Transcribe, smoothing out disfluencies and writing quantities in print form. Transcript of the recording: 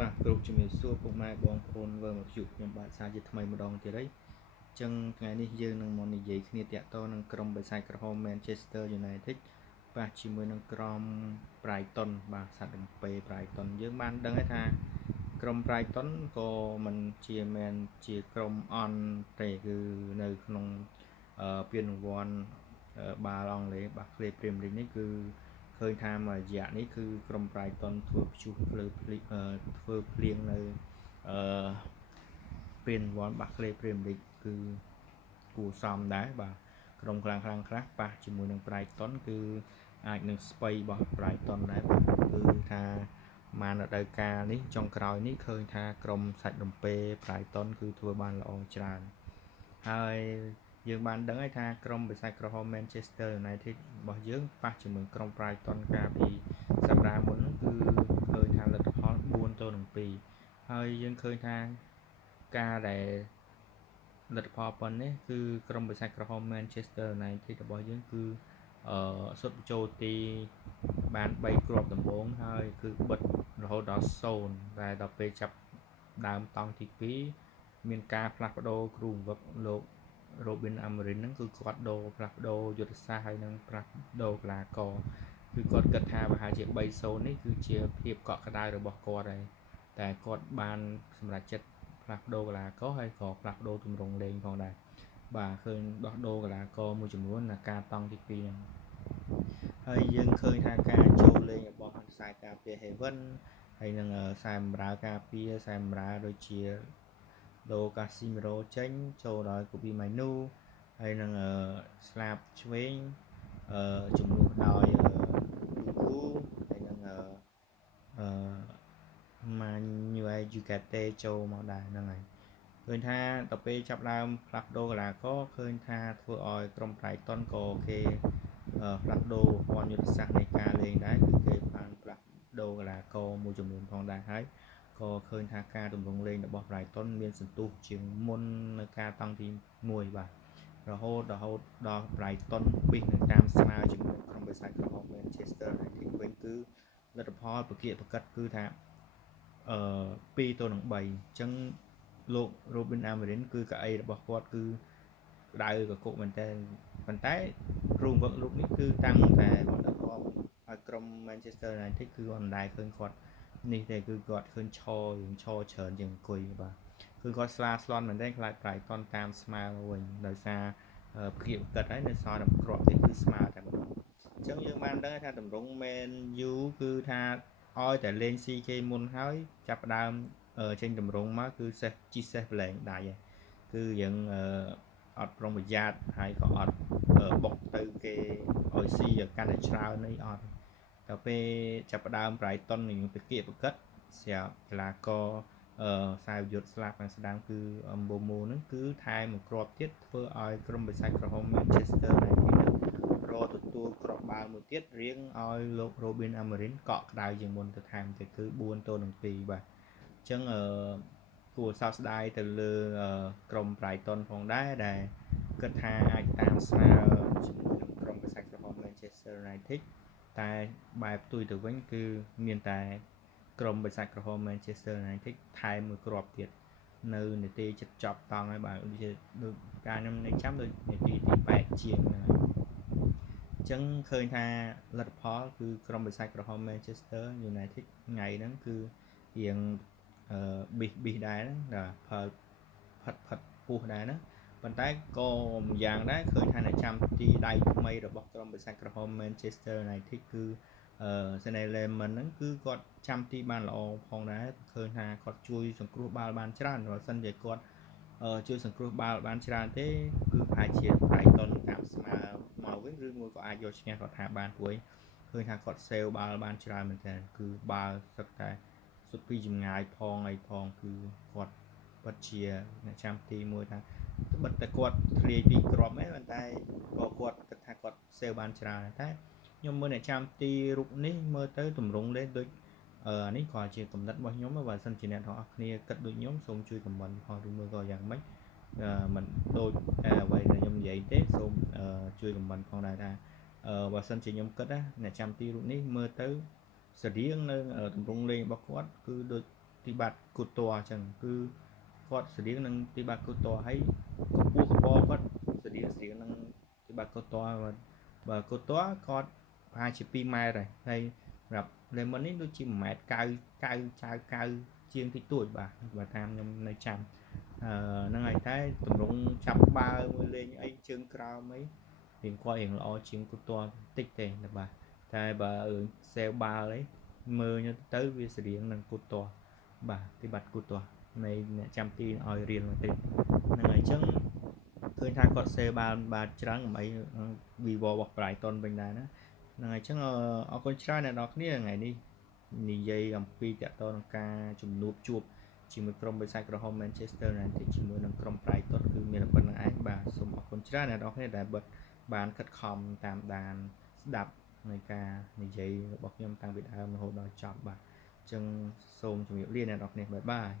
បាទគ្រប់ជំរាបសួរពុកម៉ែបងប្អូនវិលមកជួបខ្ញុំបាទសារជាថ្មីម្ដងទៀតហើយអញ្ចឹងថ្ងៃនេះយើងនឹងមកនិយាយគ្នាតាក់ទងនឹងក្រុមបិសាចក្រហម Manchester United បាទជាមួយនឹងក្រុម Brighton បាទសត្វរំពេ Brighton យើងបានដឹងហើយថាក្រុម Brighton ក៏មិនជាមែនជាក្រុមអន់ទេគឺនៅក្នុងពានរង្វាន់បាល់អង់គ្លេសបាទ Premier League នេះគឺឃើញថាមួយរយៈនេះគឺក្រុម Brighton ធ្វើព្យុះធ្វើភ្លៀងនៅពានរង្វាន់បាក់ Premier League គឺគួរសមដែរបាទក្រុមខ្លាំងខ្លះប៉ះជាមួយនឹង Brighton គឺអាចនឹងស្ពៃរបស់ Brighton ដែរបាទគឺថាបានរដូវកាលនេះចុងក្រោយនេះឃើញថាក្រុមសាច់រំពេ Brighton គឺធ្វើបានល្អច្រើនហើយយើងបានដឹងហើយថាក្រុមបិសាចក្រហម Manchester United របស់យើងប៉ះជាមួយក្រុម Brighton កាលពីសប្តាហ៍មុនគឺឃើញថាលទ្ធផល4-2ហើយយើងឃើញថាការដែលលទ្ធផលប៉ុណ្នេះគឺក្រុមបិសាចក្រហម Manchester United របស់យើងគឺសុទ្ធចូលទីបាន3គ្រាប់ដំបូងហើយគឺបិទរហូតដល់0តែដល់ពេលចាប់ដើមតង់ទី2មានការផ្លាស់ប្ដូរគ្រូបង្វឹកលោក Robin Amorim ហ្នឹងគឺគាត់ផ្លាស់ប្ដូរយុទ្ធសាស្ត្រហើយនឹងផ្លាស់ប្ដូរកីឡាករគឺគាត់គិតថាប្រហែលជា3-0នេះគឺជាភាពកក់ក្ដៅរបស់គាត់ហើយតែគាត់បានសម្រេចចិត្តផ្លាស់ប្ដូរកីឡាករហើយក៏ផ្លាស់ប្ដូរទម្រង់លេងផងដែរបាទឃើញដោះដូរកីឡាករមួយចំនួននៅការតង់ទី2ហ្នឹងហើយយើងឃើញថាការចូលលេងរបស់ខ្សែការពារ Heaven ហើយនឹងខ្សែបម្រើការពារខ្សែបម្រើដូចជាដូកាស៊ីមីរ៉ូចេញចូលដល់កូប៊ីម៉ៃនូហើយនឹងស្លាបឆ្វេងជំនួសដោយលូគូហើយនឹងម៉ាញូអែលយូកាតេចូលមកដែរហ្នឹងហើយឃើញថាដល់ពេលចាប់ដើមផ្លាស់ប្ដូរកីឡាករឃើញថាធ្វើឲ្យក្រុម Brighton ក៏គេផ្លាស់ប្ដូរប្រព័ន្ធយុទ្ធសាស្ត្រនៃការលេងដែរគឺគេបានផ្លាស់ប្ដូរកីឡាករមួយចំនួនផងដែរហើយក៏ឃើញថាការទម្រង់លេងរបស់ Brighton មានសន្ទុះជាងមុននៅការតង់ទី1បាទរហូតដល់ Brighton ពីសនៅតាមស្មើជាមួយក្រុមបិសាចក្រហម Manchester United វិញគឺលទ្ធផលប្រកៀកប្រកិតគឺថា2-3អញ្ចឹងលោក Robin Amorim គឺកៅអីរបស់គាត់គឺក្តៅកគុកមែនតើប៉ុន្តែគ្រូបង្វឹកលោកនេះគឺតាំងតែគាត់ដឹកនាំឲ្យក្រុម Manchester United គឺអត់ដែលឃើញគាត់នេះទេគឺគាត់ឃើញឈរច្រើនជាងអង្គុយបាទគឺគាត់ស្លាស្លន់មែនទេខ្លាច Brighton តាមស្មើវិញដោយសារព្រៀបកិតហើយនៅសល់តែគ្រាប់ទៀតគឺស្មើតែម្ដងអញ្ចឹងយើងបានដឹងថាតម្រង់ Man U គឺថាឲ្យតែលេង CK មុនហើយចាប់ផ្ដើមចេញតម្រង់មកគឺសេះជីសេះប្រឡែងដៃគឺយើងអត់ប្រុងប្រយ័ត្នហើយក៏អត់បុកទៅគេឲ្យស៊ីកាន់តែច្រើននេះអត់ដល់ពេលចាប់ផ្ដើម Brighton នឹងប្រកៀកប្រកិតស្រាប់កីឡាករខ្សែយុទ្ធស្លាប់ខាងស្ដាំគឺអមបូមូហ្នឹងគឺថែមមួយគ្រាប់ទៀតធ្វើឲ្យក្រុមបិសាចក្រហម Manchester United រកទទួលគ្រាប់បាល់មួយទៀតរៀងឲ្យលោក Robin Amorim កក់ក្ដៅជាងមុនទៅថែមទៀតគឺ4-2បាទអញ្ចឹងគួរសោកស្ដាយទៅលើក្រុម Brighton ផងដែរដែលគិតថាអាចតាមស្មើជាមួយនឹងក្រុមបិសាចក្រហម Manchester United តែបែបផ្ទុយទៅវិញគឺមានតែក្រុមបិសាចក្រហម Manchester United ថែមមួយគ្រាប់ទៀតនៅនាទីជិតចប់តង់ហើយបាទដូចការខ្ញុំនៅចាំដូចនាទីទី8ជាងហ្នឹងអញ្ចឹងឃើញថាលទ្ធផលគឺក្រុមបិសាចក្រហម Manchester United ថ្ងៃហ្នឹងគឺរៀងប៊ីសដែរហ្នឹងផលផិតពោះដែរហ្នឹងប៉ុន្តែក៏ម្យ៉ាងដែរឃើញថាអ្នកចាំទីដៃថ្មីរបស់ក្រុមបិសាចក្រហម Manchester United គឺSané Lemon ហ្នឹងគឺគាត់ចាំទីបានល្អផងដែរឃើញថាគាត់ជួយសង្គ្រោះបាល់បានច្រើនបើមិនជាគាត់ជួយសង្គ្រោះបាល់បានច្រើនទេគឺប្រហែលជា Brighton តាមស្មើមកវិញឬមួយក៏អាចយកឈ្នះគាត់ថាបានព្រោះឃើញថាគាត់សេវបាល់បានច្រើនមែនទែនគឺបាល់សឹកតែសុទ្ធពីចម្ងាយផងអីផងគឺគាត់ពិតជាអ្នកចាំទី1ថាបិទតែគាត់ធ្លាយពីគ្រាប់ហ្នឹងប៉ុន្តែក៏គាត់គិតថាគាត់សេវបានច្រើនតែខ្ញុំមើលអ្នកចាំទីរូបនេះមើលទៅទម្រង់លេងដូចនេះក៏ជាកំណត់របស់ខ្ញុំបើសិនជាអ្នកទាំងអស់គ្នាគិតដូចខ្ញុំសូមជួយខមមិនផងឬមួយក៏យ៉ាងម៉េចមិនដូចអ្វីដែលខ្ញុំនិយាយទេសូមជួយខមមិនផងដែរថាបើសិនជាខ្ញុំគិតណាអ្នកចាំទីរូបនេះមើលទៅស្តៀងនៅទម្រង់លេងរបស់គាត់គឺដូច ទីបាត់គូតចឹងគឺគាត់ស្តៀងនឹងទីបាត់គូតហើយកម្ពស់កបគាត់ស្តៀងនឹងទីបាត់គូតបើគូតគាត់ប្រហែលជា2ម៉ែត្រហើយសម្រាប់ lemon នេះដូចជា1ម៉ែត្រ90ជាងតិចតួចបាទបើតាមខ្ញុំនៅចាំហ្នឹងហើយតែតម្រង់ចាប់បាល់មួយលេងអីជើងក្រោមអីរៀងគាត់រៀងល្អជាងគូតបន្តិចទេបាទតែបើសេវបាល់អីមើលទៅវាស្តៀងនឹងគូតបាទទីបាត់គូតនៃអ្នកចាំទីឲ្យរៀនមកទៀតហ្នឹងហើយអញ្ចឹងឃើញថាគាត់សេបាល់ច្រើនដើម្បី Vivo របស់ Brighton វិញដែរណាហ្នឹងហើយអញ្ចឹងអរគុណច្រើនអ្នកនរគ្នាថ្ងៃនេះនិយាយអំពីតកតនឹងការជំនួបជួបជាមួយក្រុមបិសាចក្រហម Manchester United ជាមួយនឹងក្រុម Brighton គឺមានប៉ុណ្្នឹងឯងបាទសូមអរគុណច្រើនអ្នកនរគ្នាដែលបានខិតខំតាមដានស្ដាប់នៃការនិយាយរបស់ខ្ញុំតាំងពីដើមរហូតដល់ចប់បាទអញ្ចឹងសូមជម្រាបលាអ្នកនរគ្នាបាយបាយ